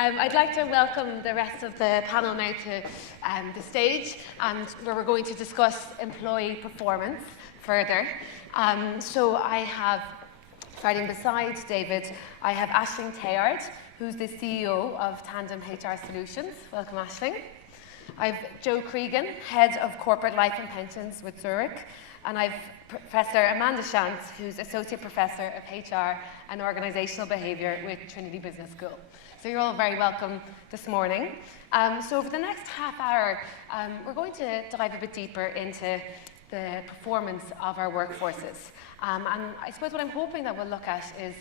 I'd like to welcome the rest of the panel now to the stage, and where we're going to discuss employee performance further. So I have, starting beside David, I have Aisling Teillard, who's the CEO of Tandem HR Solutions. Welcome, Aisling. I have Joe Creegan, Head of Corporate Life and Pensions with Zurich, and I've Professor Amanda Shantz, who's Associate Professor of HR and Organisational Behaviour with Trinity Business School. So you're all very welcome this morning. So over the next half hour, we're going to dive a bit deeper into the performance of our workforces. And I suppose what I'm hoping that we'll look at is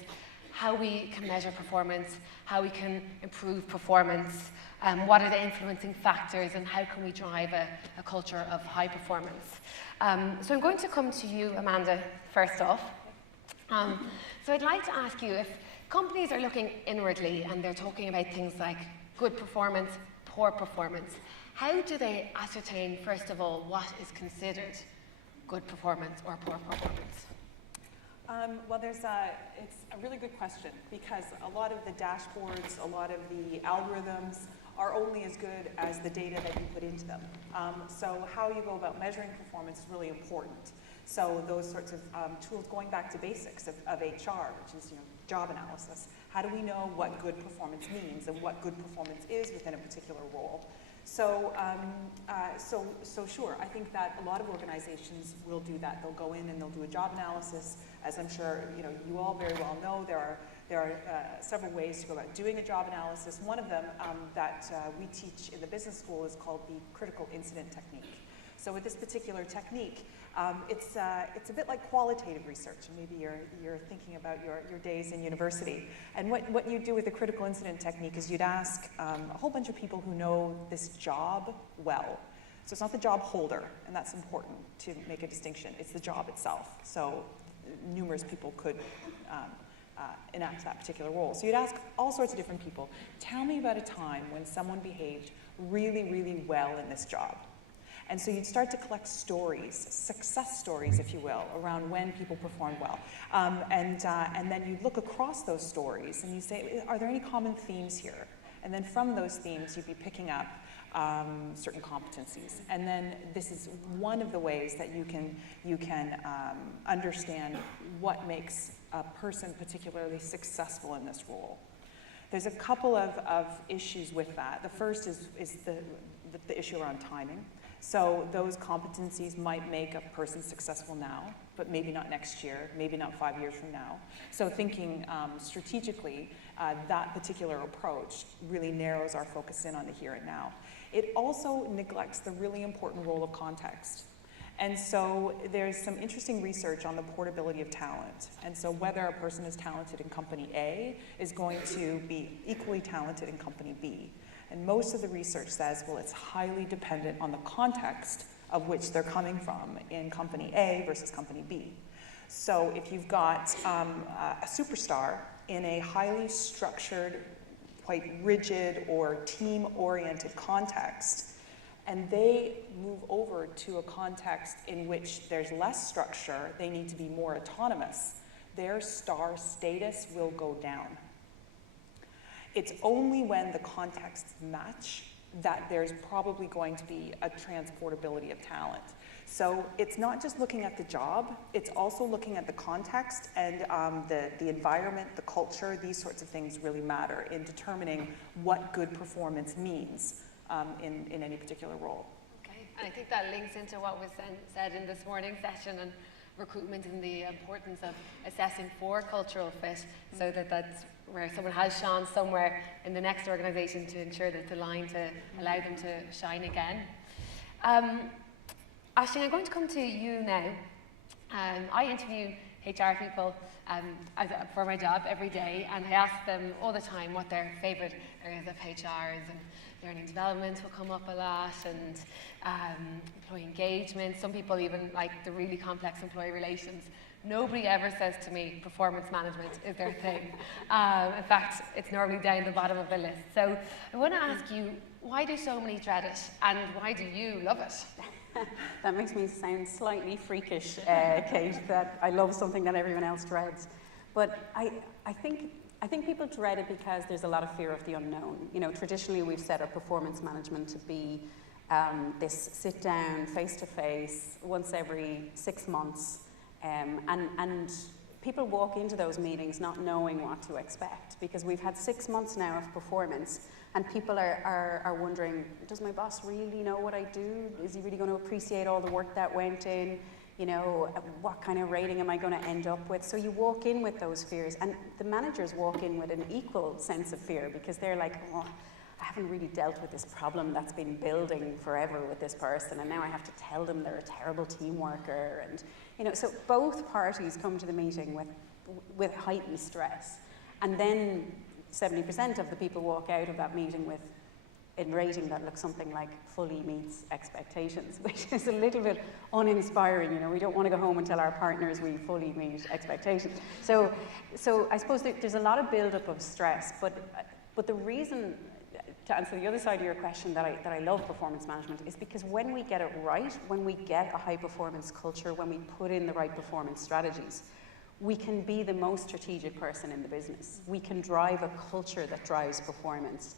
how we can measure performance, how we can improve performance, what are the influencing factors, and how can we drive a culture of high performance. So I'm going to come to you, Amanda, first off. So I'd like to ask you, if companies are looking inwardly and they're talking about things like good performance, poor performance, how do they ascertain, first of all, what is considered good performance or poor performance? Well, it's a really good question, because a lot of the dashboards, a lot of the algorithms are only as good as the data that you put into them. So how you go about measuring performance is really important. So those sorts of tools, going back to basics of HR, which is job analysis. How do we know what good performance means and what good performance is within a particular role? So, so sure, I think that a lot of organizations will do that. They'll go in and they'll do a job analysis. As I'm sure you all very well know, there are several ways to go about doing a job analysis. One of them that we teach in the business school is called the critical incident technique. So with this particular technique, it's a bit like qualitative research, and maybe you're thinking about your days in university. And what you do with the critical incident technique is you'd ask a whole bunch of people who know this job well. So it's not the job holder, and that's important to make a distinction. It's the job itself. So numerous people could enact that particular role. So you'd ask all sorts of different people, tell me about a time when someone behaved really, really well in this job. And so you'd start to collect stories, success stories, if you will, around when people performed well. And then you'd look across those stories and you say, are there any common themes here? And then from those themes, you'd be picking up certain competencies. And then this is one of the ways that you can understand what makes a person particularly successful in this role. There's a couple of issues with that. The first is the issue around timing. So those competencies might make a person successful now, but maybe not next year, maybe not 5 years from now. So thinking strategically, that particular approach really narrows our focus in on the here and now. It also neglects the really important role of context. And so there's some interesting research on the portability of talent. And so whether a person is talented in company A is going to be equally talented in company B. And most of the research says, well, it's highly dependent on the context of which they're coming from in company A versus company B. So if you've got a superstar in a highly structured, quite rigid or team-oriented context, and they move over to a context in which there's less structure, they need to be more autonomous, their star status will go down. It's only when the contexts match that there's probably going to be a transportability of talent. So it's not just looking at the job, it's also looking at the context and the environment, the culture. These sorts of things really matter in determining what good performance means in any particular role. Okay, and I think that links into what was said in this morning's session on recruitment and the importance of assessing for cultural fit, so that's where someone has shone somewhere in the next organisation to ensure that it's aligned to allow them to shine again. Aisling, I'm going to come to you now. I interview HR people for my job every day, and I ask them all the time what their favourite areas of HR is, and learning development will come up a lot, and employee engagement. Some people even like the really complex employee relations. Nobody ever says to me performance management is their thing. In fact, it's normally down the bottom of the list. So I want to ask you, why do so many dread it, and why do you love it? That makes me sound slightly freakish, Kate, that I love something that everyone else dreads. But I think I think people dread it because there's a lot of fear of the unknown. You know, traditionally we've set up performance management to be this sit down, face to face, once every 6 months, and people walk into those meetings not knowing what to expect, because we've had 6 months now of performance, and people are wondering, does my boss really know what I do? Is he really going to appreciate all the work that went in? You know, what kind of rating am I going to end up with? So you walk in with those fears, and the managers walk in with an equal sense of fear, because they're like, oh, I haven't really dealt with this problem that's been building forever with this person, and now I have to tell them they're a terrible team worker. And, you know, so both parties come to the meeting with heightened stress. And then 70% of the people walk out of that meeting with a rating that looks something like fully meets expectations, which is a little bit uninspiring. You know, we don't want to go home and tell our partners we fully meet expectations. So I suppose there's a lot of build-up of stress, but the reason, to answer the other side of your question, that I love performance management is because when we get it right, when we get a high performance culture, when we put in the right performance strategies, we can be the most strategic person in the business. We can drive a culture that drives performance.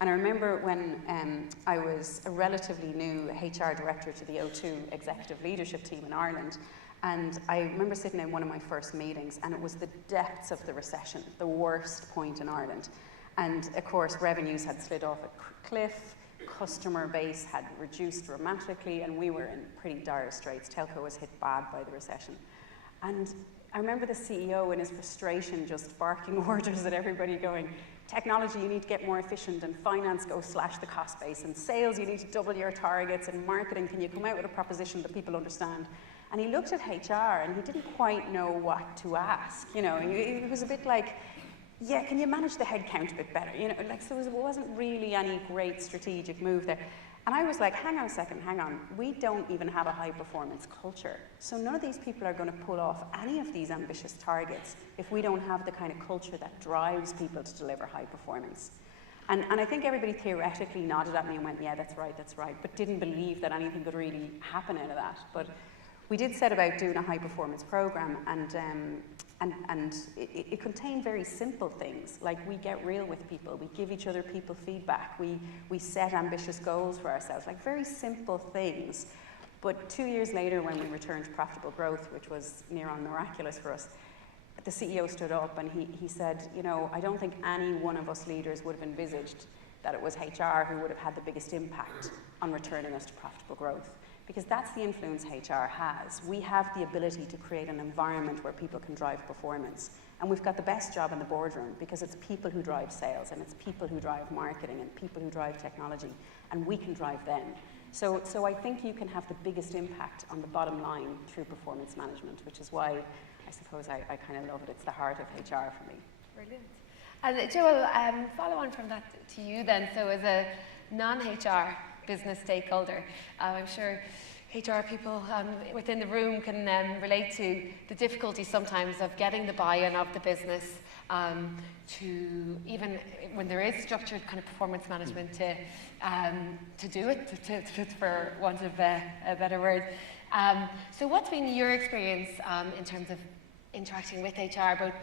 And I remember when I was a relatively new HR director to the O2 executive leadership team in Ireland, and I remember sitting in one of my first meetings, and it was the depths of the recession, the worst point in Ireland. And of course, revenues had slid off a cliff, customer base had reduced dramatically, and we were in pretty dire straits. Telco was hit bad by the recession. And I remember the CEO in his frustration just barking orders at everybody, going, technology, you need to get more efficient, and finance, go slash the cost base, and sales, you need to double your targets, and marketing, can you come out with a proposition that people understand? And he looked at HR and he didn't quite know what to ask. You know, it was a bit like, yeah, can you manage the headcount a bit better? You know, like, so it wasn't really any great strategic move there. And I was like, hang on a second, hang on. We don't even have a high performance culture. So none of these people are going to pull off any of these ambitious targets if we don't have the kind of culture that drives people to deliver high performance. And I think everybody theoretically nodded at me and went, yeah, that's right, but didn't believe that anything could really happen out of that. But we did set about doing a high performance program, and it contained very simple things, like we get real with people, we give each other people feedback, we set ambitious goals for ourselves, like very simple things. But 2 years later, when we returned to profitable growth, which was near on miraculous for us, the CEO stood up and he said, you know, I don't think any one of us leaders would have envisaged that it was HR who would have had the biggest impact on returning us to profitable growth. Because that's the influence HR has. We have the ability to create an environment where people can drive performance. And we've got the best job in the boardroom, because it's people who drive sales, and it's people who drive marketing, and people who drive technology, and we can drive them. So I think you can have the biggest impact on the bottom line through performance management, which is why I suppose I kind of love it. It's the heart of HR for me. Brilliant. And Joel, follow on from that to you then. So as a non-HR business stakeholder, I'm sure HR people within the room can relate to the difficulty sometimes of getting the buy-in of the business to, even when there is structured kind of performance management, to do it, to for want of a better word. So what's been your experience in terms of interacting with HR, both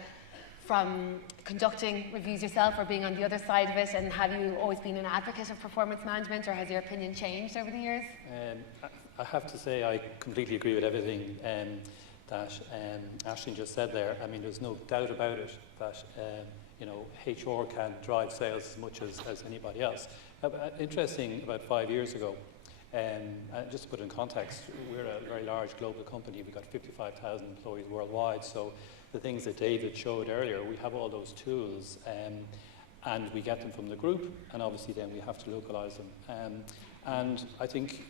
from conducting reviews yourself or being on the other side of it, and have you always been an advocate of performance management, or has your opinion changed over the years? I have to say I completely agree with everything that Aisling just said there. I mean, there's no doubt about it that you know, HR can drive sales as much as anybody else. Interesting, about 5 years ago, just to put it in context, we're a very large global company. We've got 55,000 employees worldwide, so the things that David showed earlier, we have all those tools, and we get them from the group, and obviously then we have to localise them. And I think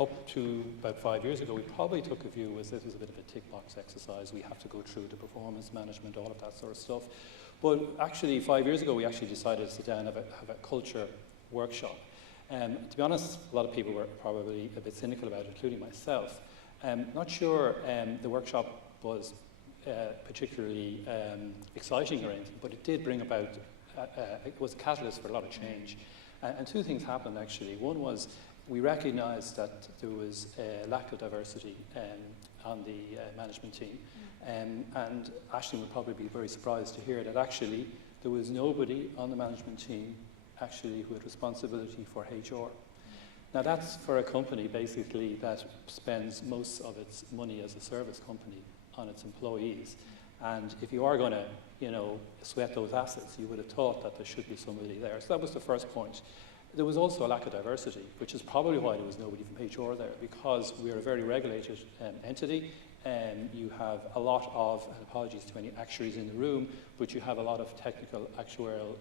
up to about 5 years ago, we probably took a view as this was a bit of a tick box exercise. We have to go through the performance management, all of that sort of stuff. But actually 5 years ago, we actually decided to sit down and have a culture workshop. To be honest, a lot of people were probably a bit cynical about it, including myself. Not sure the workshop was particularly exciting or anything, but it did bring about, it was a catalyst for a lot of change. And two things happened actually. One was we recognised that there was a lack of diversity management team. And Aisling would probably be very surprised to hear that actually there was nobody on the management team actually who had responsibility for HR. Now that's for a company basically that spends most of its money as a service company on its employees. And if you are going to, sweat those assets, you would have thought that there should be somebody there. So that was the first point. There was also a lack of diversity, which is probably why there was nobody from HR there, because we're a very regulated entity. You have a lot of, and apologies to any actuaries in the room, but you have a lot of technical actuarial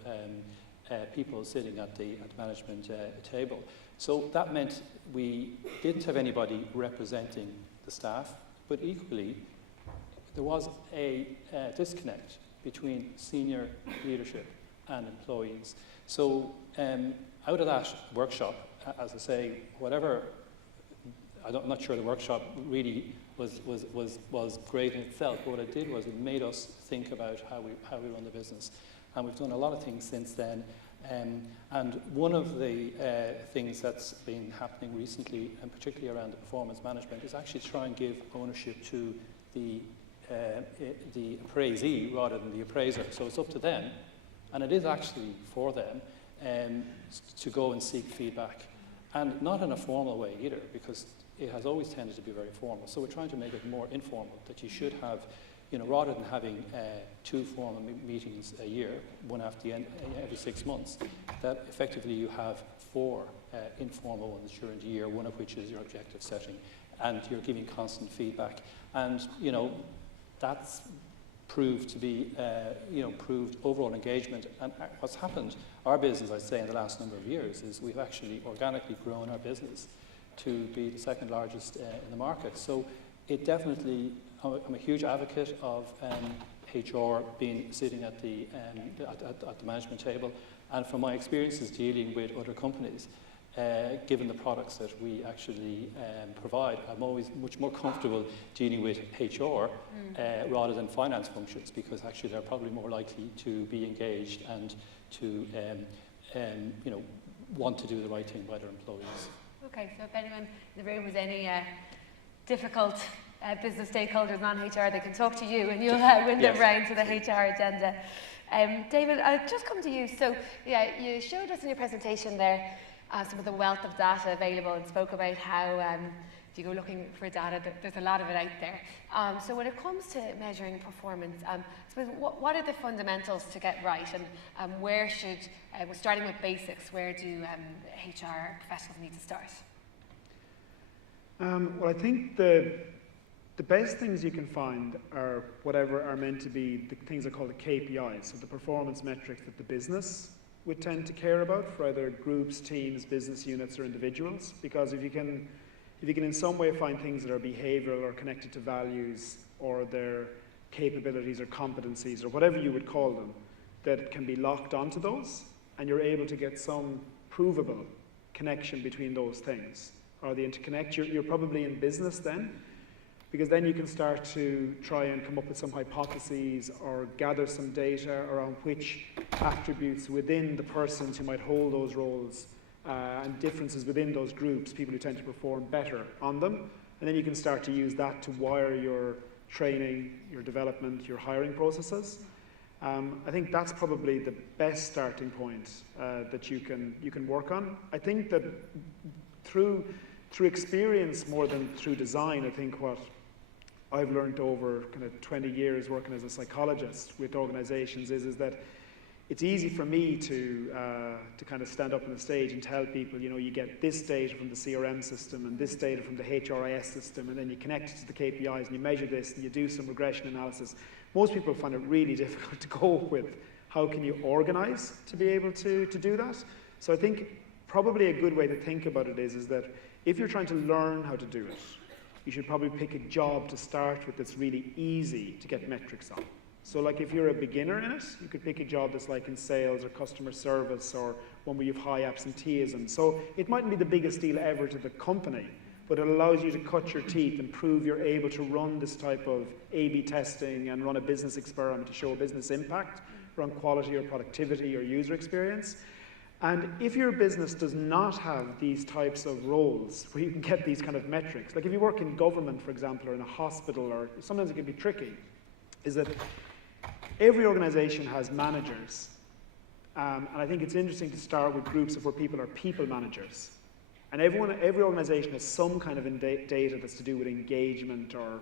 people sitting at the management table. So that meant we didn't have anybody representing the staff, but equally there was a disconnect between senior leadership and employees. So out of that workshop, as I say, whatever, I'm not sure the workshop really was great in itself, but what it did was it made us think about how we run the business. And we've done a lot of things since then. And one of the things that's been happening recently, and particularly around the performance management, is actually try and give ownership to the appraisee rather than the appraiser. So it's up to them, and it is actually for them, to go and seek feedback. And not in a formal way either, because it has always tended to be very formal. So we're trying to make it more informal, that you should have, rather than having 2 formal meetings a year, one after the end, every 6 months, that effectively you have 4 informal ones during the year, one of which is your objective setting, and you're giving constant feedback. And, that's proved to be, proved overall engagement. And what's happened, our business, I'd say, in the last number of years, is we've actually organically grown our business to be the 2nd largest in the market. So it definitely, I'm a huge advocate of HR sitting at the management table, and from my experiences dealing with other companies, given the products that we actually provide, I'm always much more comfortable dealing with HR rather than finance functions, because actually they're probably more likely to be engaged and to want to do the right thing by their employees. Okay, so if anyone in the room has any difficult business stakeholders, non-HR, they can talk to you and you'll win them round to the HR agenda. David, I'll just come to you. So, yeah, you showed us in your presentation there some of the wealth of data available and spoke about how if you go looking for data, there's a lot of it out there. So when it comes to measuring performance, I suppose what are the fundamentals to get right, and where should, we're starting with basics, where do HR professionals need to start? Well, I think the best things you can find are whatever are meant to be the things that are called the KPIs, so the performance metrics that the business would tend to care about for either groups, teams, business units, or individuals. Because if you can in some way find things that are behavioural or connected to values, or their capabilities or competencies, or whatever you would call them, that can be locked onto those, and you're able to get some provable connection between those things, or the interconnect, you're probably in business then, because then you can start to try and come up with some hypotheses or gather some data around which attributes within the persons who might hold those roles and differences within those groups, people who tend to perform better on them. And then you can start to use that to wire your training, your development, your hiring processes. I think that's probably the best starting point that you can work on. I think that through experience more than through design, I think what I've learned over kind of 20 years working as a psychologist with organizations is that it's easy for me to kind of stand up on the stage and tell people, you get this data from the CRM system and this data from the HRIS system, and then you connect it to the KPIs and you measure this and you do some regression analysis. Most people find it really difficult to cope with how can you organize to be able to do that. So I think probably a good way to think about it is that if you're trying to learn how to do it, you should probably pick a job to start with that's really easy to get metrics on. So like if you're a beginner in it, you could pick a job that's like in sales or customer service, or one where you have high absenteeism. So it mightn't be the biggest deal ever to the company, but it allows you to cut your teeth and prove you're able to run this type of A/B testing and run a business experiment to show a business impact around quality or productivity or user experience. And if your business does not have these types of roles where you can get these kind of metrics, like if you work in government, for example, or in a hospital, or sometimes it can be tricky, is that every organisation has managers. And I think it's interesting to start with groups of where people are people managers. And every organisation has some kind of data that's to do with engagement or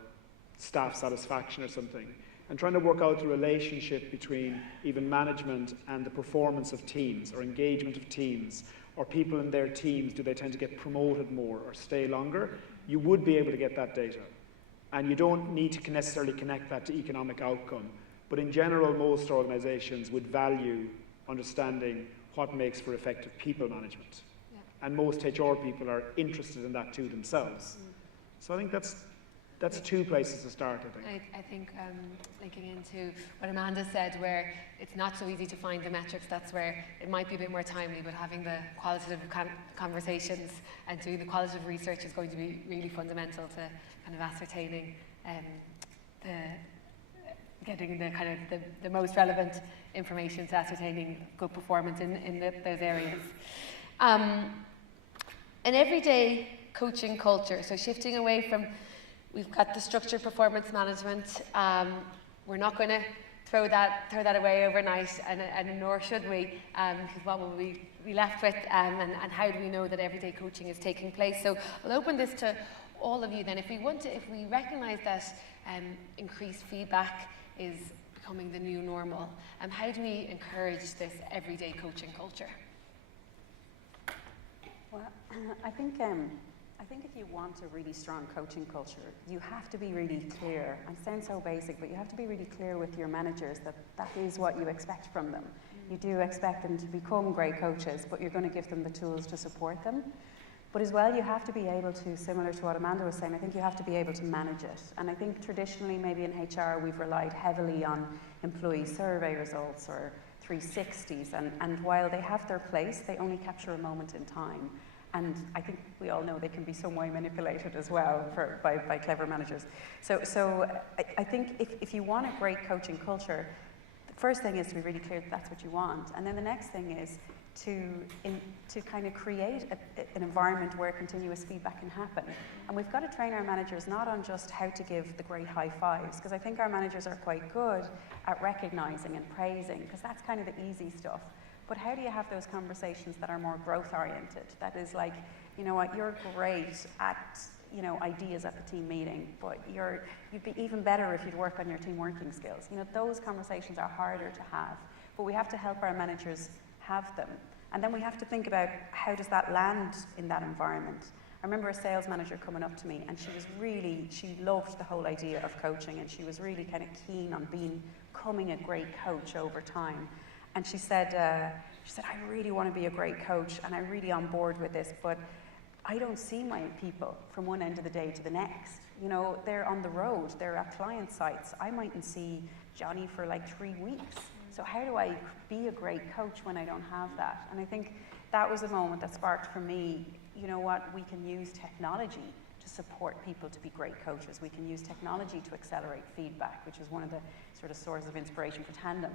staff satisfaction or something. And trying to work out the relationship between even management and the performance of teams or engagement of teams, or people in their teams, do they tend to get promoted more or stay longer? You would be able to get that data. And you don't need to necessarily connect that to economic outcome. But in general, most organisations would value understanding what makes for effective people management. Yeah. And most HR people are interested in that too themselves. So I think that's two places to start, I think. I think linking into what Amanda said, where it's not so easy to find the metrics, that's where it might be a bit more timely, but having the qualitative conversations and doing the qualitative research is going to be really fundamental to kind of ascertaining getting the kind of the most relevant information to ascertaining good performance in those areas. An everyday coaching culture, so shifting away from, we've got the structured performance management. We're not going to throw that away overnight, and nor should we, because what will we be left with, and how do we know that everyday coaching is taking place? So I'll open this to all of you then. If we recognise that increased feedback is becoming the new normal, how do we encourage this everyday coaching culture? Well, I think if you want a really strong coaching culture, you have to be really clear. It sounds so basic, but you have to be really clear with your managers that that is what you expect from them. You do expect them to become great coaches, but you're going to give them the tools to support them. But as well, you have to be able to, similar to what Amanda was saying, I think you have to be able to manage it. And I think traditionally, maybe in HR, we've relied heavily on employee survey results or 360s. And while they have their place, they only capture a moment in time. And I think we all know they can be some way manipulated as well by clever managers. So I think if you want a great coaching culture, the first thing is to be really clear that that's what you want. And then the next thing is to kind of create an environment where continuous feedback can happen. And we've got to train our managers not on just how to give the great high fives, because I think our managers are quite good at recognizing and praising, because that's kind of the easy stuff. But how do you have those conversations that are more growth oriented? That is like, you know what, you're great at, you know, ideas at the team meeting, but you'd be even better if you'd work on your team working skills. You know, those conversations are harder to have, but we have to help our managers have them. And then we have to think about how does that land in that environment. I remember a sales manager coming up to me, and she loved the whole idea of coaching, and she was really kind of keen on becoming a great coach over time. And she said, I really want to be a great coach, and I'm really on board with this, but I don't see my people from one end of the day to the next. You know, they're on the road, they're at client sites. I mightn't see Johnny for like 3 weeks. So how do I be a great coach when I don't have that? And I think that was a moment that sparked for me, you know what, we can use technology to support people to be great coaches. We can use technology to accelerate feedback, which is one of the sort of sources of inspiration for Tandem.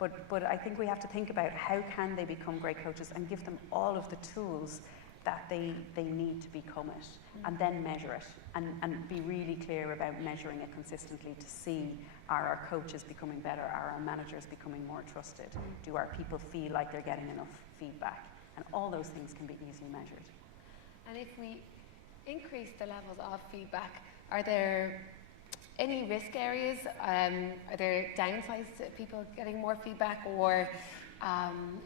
But I think we have to think about how can they become great coaches and give them all of the tools that they need to become it, and then measure it, and be really clear about measuring it consistently to see, are our coaches becoming better, are our managers becoming more trusted, do our people feel like they're getting enough feedback, and all those things can be easily measured. And if we increase the levels of feedback, are there any risk areas? Are there downsides to people getting more feedback, or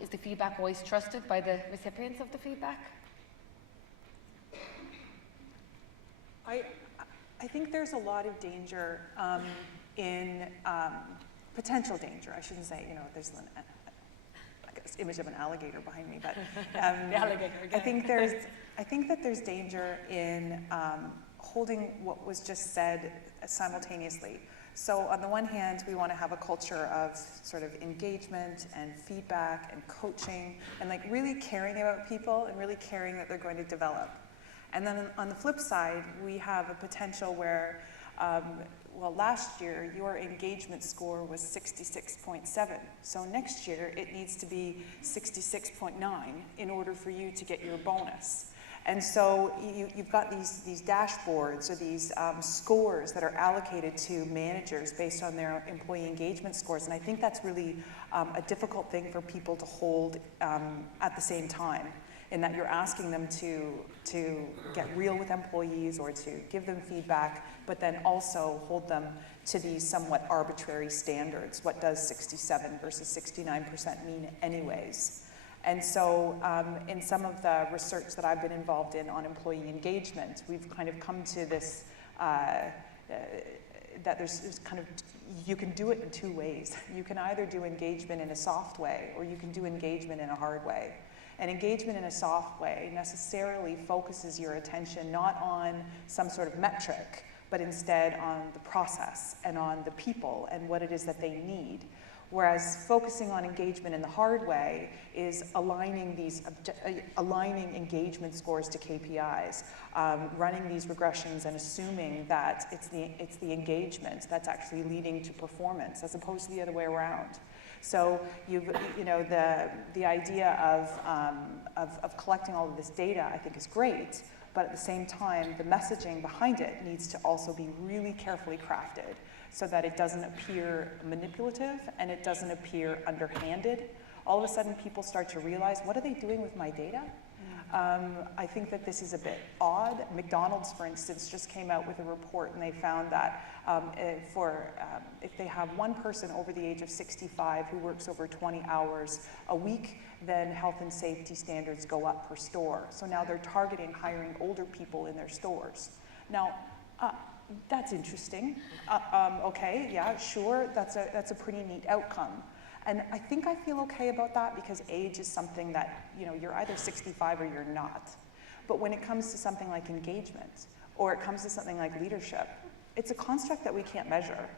is the feedback always trusted by the recipients of the feedback? I think there's a lot of danger in potential danger. I shouldn't say, you know, there's this image of an alligator behind me, but the alligator. I think that there's danger in holding what was just said simultaneously. So on the one hand, we want to have a culture of sort of engagement and feedback and coaching and like really caring about people and really caring that they're going to develop. And then on the flip side, we have a potential where well, last year your engagement score was 66.7. So next year it needs to be 66.9 in order for you to get your bonus. And so you've got these dashboards or these scores that are allocated to managers based on their employee engagement scores. And I think that's really a difficult thing for people to hold at the same time, in that you're asking them to get real with employees or to give them feedback, but then also hold them to these somewhat arbitrary standards. What does 67 versus 69% mean anyways? And so in some of the research that I've been involved in on employee engagement, we've kind of come to this, that there's kind of, you can do it in two ways. You can either do engagement in a soft way, or you can do engagement in a hard way. And engagement in a soft way necessarily focuses your attention not on some sort of metric, but instead on the process and on the people and what it is that they need. Whereas focusing on engagement in the hard way is aligning engagement scores to KPIs, running these regressions and assuming that it's the engagement that's actually leading to performance, as opposed to the other way around. So the idea of collecting all of this data, I think, is great, but at the same time, the messaging behind it needs to also be really carefully crafted, so that it doesn't appear manipulative and it doesn't appear underhanded. All of a sudden people start to realize, what are they doing with my data? I think that this is a bit odd. McDonald's, for instance, just came out with a report, and they found that if they have one person over the age of 65 who works over 20 hours a week, then health and safety standards go up per store. So now they're targeting hiring older people in their stores. Now, that's interesting. Okay, yeah, sure, that's a pretty neat outcome. And I think I feel okay about that, because age is something that, you're either 65 or you're not. But when it comes to something like engagement, or it comes to something like leadership, it's a construct that we can't measure.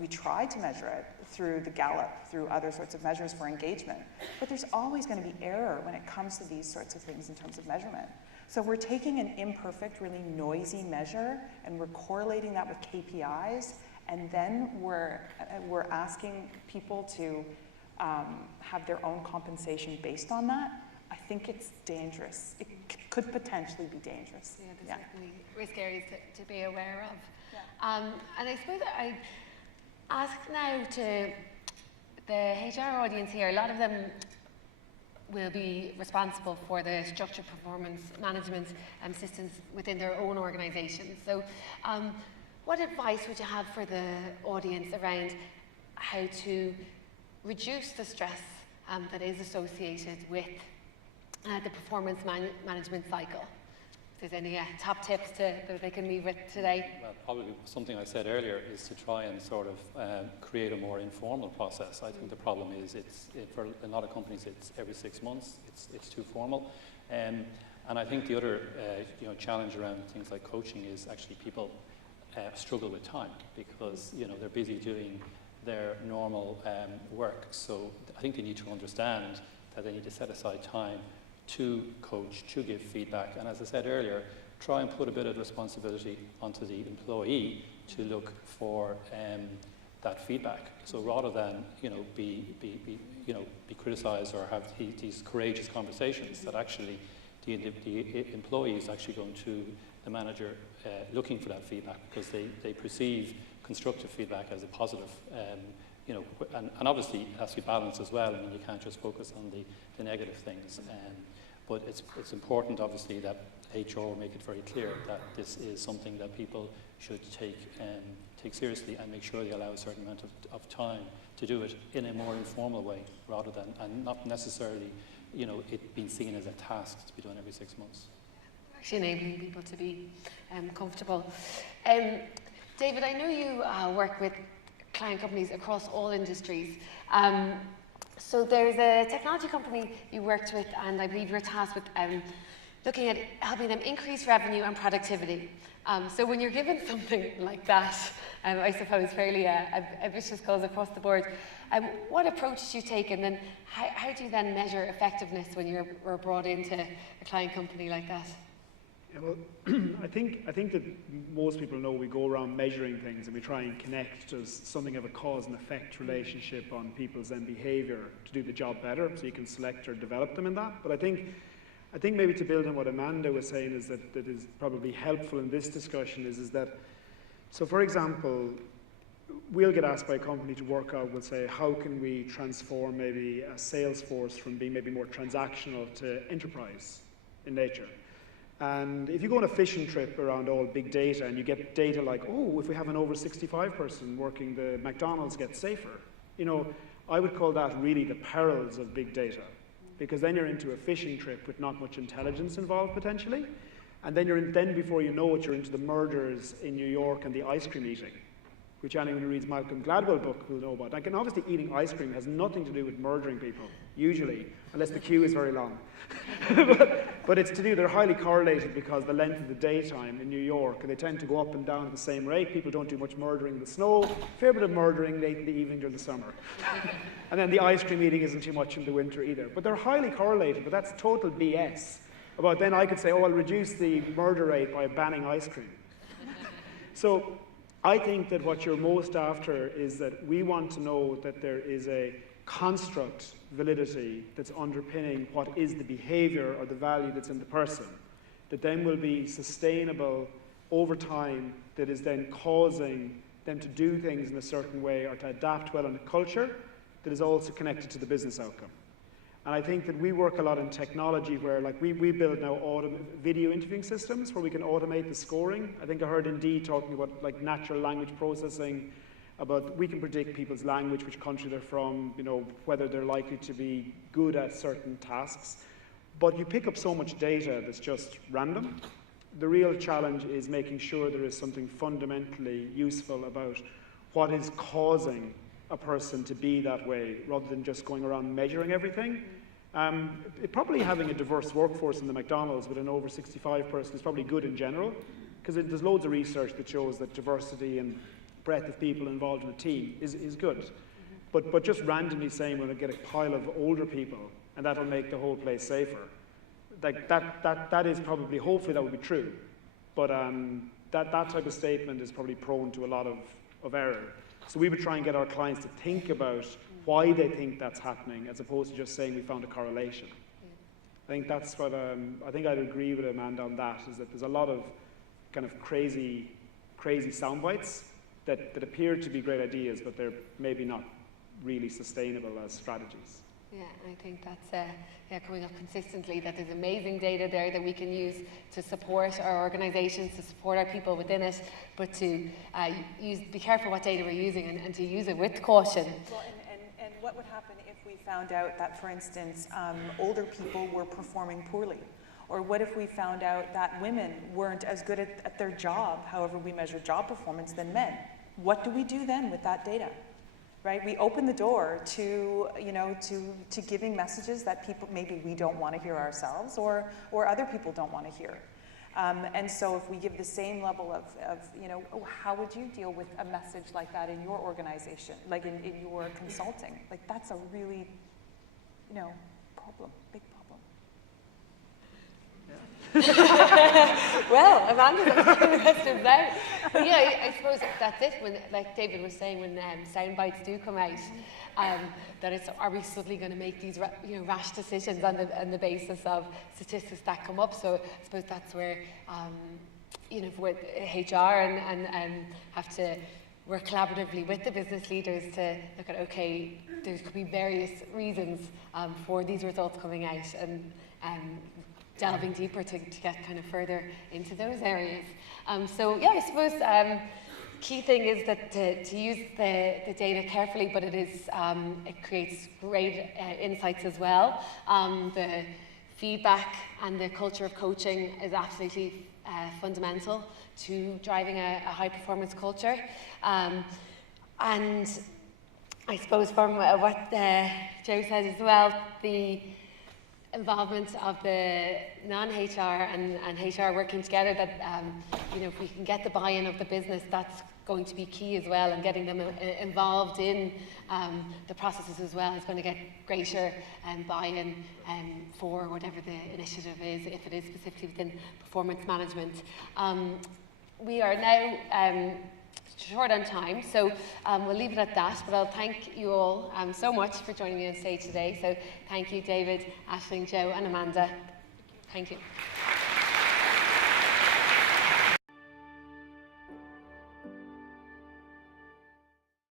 We try to measure it through the Gallup, through other sorts of measures for engagement, but there's always going to be error when it comes to these sorts of things in terms of measurement. So we're taking an imperfect, really noisy measure, and we're correlating that with KPIs, and then we're asking people to have their own compensation based on that. I think it's dangerous. It could potentially be dangerous. Yeah, there's certainly risk areas to be aware of. Yeah. And I suppose I ask now to the HR audience here. A lot of them will be responsible for the structured performance management systems within their own organisations. So what advice would you have for the audience around how to reduce the stress that is associated with the performance management cycle? If there's any top tips that they can leave with today? Well, probably something I said earlier is to try and sort of create a more informal process. I think the problem is for a lot of companies it's every 6 months. It's too formal, and I think the other challenge around things like coaching is actually people struggle with time, because they're busy doing their normal work. So I think they need to understand that they need to set aside time to coach, to give feedback, and as I said earlier, try and put a bit of responsibility onto the employee to look for that feedback. So rather than be criticised or have these courageous conversations, that actually the employee is actually going to the manager looking for that feedback, because they perceive constructive feedback as a positive. And obviously it has to be balanced as well. I mean, you can't just focus on the negative things. But it's important, obviously, that HR make it very clear that this is something that people should take seriously, and make sure they allow a certain amount of time to do it in a more informal way, rather than, and not necessarily, it being seen as a task to be done every 6 months. Actually enabling people to be comfortable. David, I know you work with client companies across all industries. So there's a technology company you worked with, and I believe you're tasked with looking at helping them increase revenue and productivity. So when you're given something like that, I suppose fairly ambitious goals across the board, what approach do you take, and then how do you then measure effectiveness when you're brought into a client company like that? Yeah, well, I think that most people know we go around measuring things and we try and connect as something of a cause and effect relationship on people's behaviour to do the job better, so you can select or develop them in that. But I think maybe to build on what Amanda was saying is that is probably helpful in this discussion is that, so for example, we'll get asked by a company to work out, we'll say, how can we transform maybe a sales force from being maybe more transactional to enterprise in nature. And if you go on a fishing trip around all big data and you get data like, oh, if we have an over 65 person working, the McDonald's gets safer. You know, I would call that really the perils of big data, because then you're into a fishing trip with not much intelligence involved potentially. And then then before you know it, you're into the murders in New York and the ice cream eating, which anyone who reads Malcolm Gladwell book will know about. Like, and obviously eating ice cream has nothing to do with murdering people, usually, unless the queue is very long. but it's to do, they're highly correlated because the length of the daytime in New York, and they tend to go up and down at the same rate. People don't do much murdering in the snow, fair bit of murdering late in the evening during the summer. And then the ice cream eating isn't too much in the winter either. But they're highly correlated, but that's total BS. About then I could say, oh, I'll reduce the murder rate by banning ice cream. So I think that what you're most after is that we want to know that there is a construct validity that's underpinning what is the behaviour or the value that's in the person, that then will be sustainable over time, that is then causing them to do things in a certain way or to adapt well in a culture that is also connected to the business outcome. And I think that we work a lot in technology where, like, we build now video interviewing systems where we can automate the scoring. I think I heard Indeed talking about like natural language processing, about we can predict people's language, which country they're from, you know, whether they're likely to be good at certain tasks. But you pick up so much data that's just random. The real challenge is making sure there is something fundamentally useful about what is causing a person to be that way, rather than just going around measuring everything. Probably having a diverse workforce in the McDonald's with an over 65 person is probably good in general, because there's loads of research that shows that diversity and breadth of people involved in a team is good. But just randomly saying we're going to get a pile of older people and that'll make the whole place safer, like that is probably, hopefully that would be true. But that type of statement is probably prone to a lot of error. So we would try and get our clients to think about why they think that's happening, as opposed to just saying we found a correlation. I think that's what, I think I'd agree with Amanda on that, is that there's a lot of kind of crazy sound bites that appear to be great ideas, but they're maybe not really sustainable as strategies. Yeah, I think that's coming up consistently, that there's amazing data there that we can use to support our organisations, to support our people within it, but to be careful what data we're using and to use it with caution. Well, and what would happen if we found out that, for instance, older people were performing poorly? Or what if we found out that women weren't as good at their job, however we measure job performance, than men? What do we do then with that data? Right? We open the door to, you know, to giving messages that people, maybe we don't want to hear ourselves, or other people don't want to hear. And so if we give the same level of you know, how would you deal with a message like that in your organization, like in your consulting? Like, that's a really, you know, big problem. Well, Amanda's asking the questions now. But yeah, I suppose that's it. When, like David was saying, when sound bites do come out, that it's, are we suddenly going to make these rash decisions on the basis of statistics that come up? So I suppose that's where with HR and have to work collaboratively with the business leaders to look at, okay, there could be various reasons for these results coming out, and delving deeper to get kind of further into those areas. So yeah, I suppose key thing is that to use the data carefully, but it creates great insights as well. The feedback and the culture of coaching is absolutely fundamental to driving a high performance culture. And I suppose from what Joe said as well, the involvement of the non-HR and HR working together, that if we can get the buy-in of the business, that's going to be key as well, and getting them involved in the processes as well is going to get greater buy-in for whatever the initiative is, if it is specifically within performance management. We are now short on time, so we'll leave it at that, but I'll thank you all so much for joining me on stage today. So thank you, David, Aisling, Joe and Amanda. Thank you.